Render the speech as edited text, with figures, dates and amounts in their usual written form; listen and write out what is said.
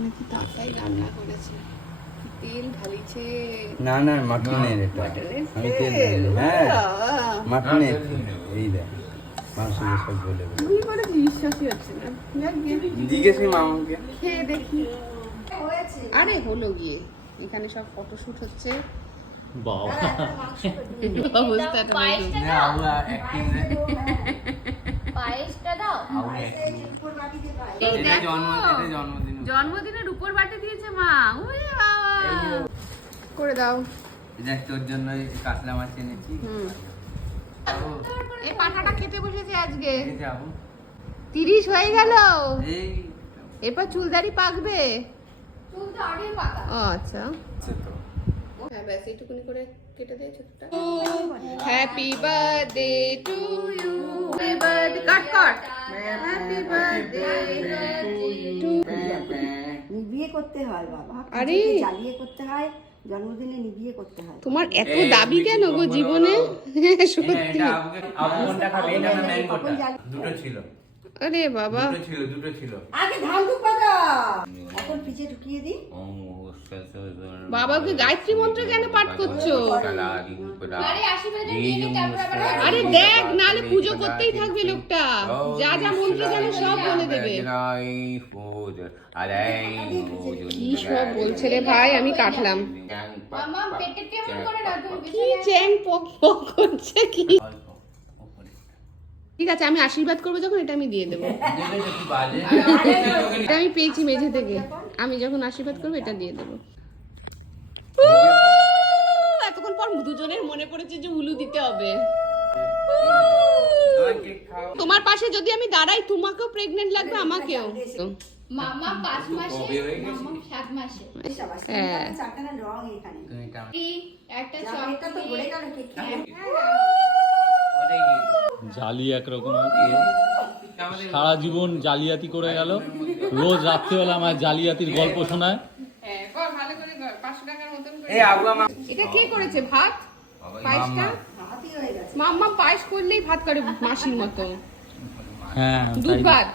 নাকি তাকাই রান্না করেছে, তেল ঢালিছে। না না মাটনের এটা, আমি তেল ঢালি। হ্যাঁ মাটনের এই দেখ মাংস সব বলে তুই করে বিশ্বাসই হচ্ছে না। জিজ্ঞেস মামাকে খেয়ে দেখি। আরে হলো গিয়ে এখানে সব ফটোশুট হচ্ছে। বাবা অবস্থাটা পায়েসটা দাও। জন্মদিনের উপর বাটি দিয়েছে মা। ওরে বাবা, করে দাও। দেখ তোর জন্য কাতলা মাছ এনেছি। এই পাটাটা খেতে বসেছে আজকে। যাবো 30 হয়ে গেল। এই এরপর চুলদাড়ি পাকবে। চুল তো আগেই পাকা। ও আচ্ছা, তো হ্যাঁ ব্যাস এইটুকুনি করে কেটে দে ছোটটা। Happy birthday to you, happy birthday cut cut, happy birthday to. নিভিয়ে করতে হয় বাবা, আরে জ্বালিয়ে করতে হয়, জন্মদিনে নিভিয়ে করতে হয়। তোমার এত দাবি কেন গো জীবনে? সত্যি এটা আবু কোনটা খাবে? এটা না ম্যাঙ্গোটা। দুটো ছিল, আরে বাবা, দুটো ছিল। আগে ধান ঢুকা দাও, এখন পিছে ঢুকিয়ে দিই। বাবাকে গায়ত্রী মন্ত্র কেন পাঠ করছো? আরে আশীর্বাদ নিয়ে নে, তারপর আবার আরে দেখ, নালে পুজো করতেই থাকবে লোকটা, যা যা মন্ত্র জানো সব বলে দেবে। কি সব বলছে রে ভাই, আমি কাটলাম। মামা পেটে কেমন করে না তুমি কি চ্যাং পক পক করছে কি? ঠিক আছে, আমি আশীর্বাদ করবো যখন এটা আমি দিয়ে দেবো। এটা আমি পেয়েছি মেঝে থেকে, আমি যখন আশীর্বাদ করবো এটা দিয়ে দেবো। এতক্ষণ পর দুজনের মনে পড়েছে যে উলু দিতে হবে। তোমার পাশে যদি আমি দাঁড়াই, তোমাকেও প্রেগনেন্ট লাগবে, আমাকেও। মামা 5 মাসে, মামা 7 মাসে। হ্যাঁ, চারখানা রং এখানে। এই একটা এটা তো ঘুরে গেল কেক খেয়ে। জালি একরকম সারা জীবন জালিয়াতি করে গেল, রোজ রাত্রিবেলা আমার জালিয়াতির গল্প শোনায়। ভালো করে 500 টাকার মতন করে। এই আবু আমা এটা কে করেছে ভাত? পায়েসটা হাতি হয়ে গেছে। মাম্মা পায়েস করলেই ভাত করে মাসির মতো। হ্যাঁ দুধ ভাত।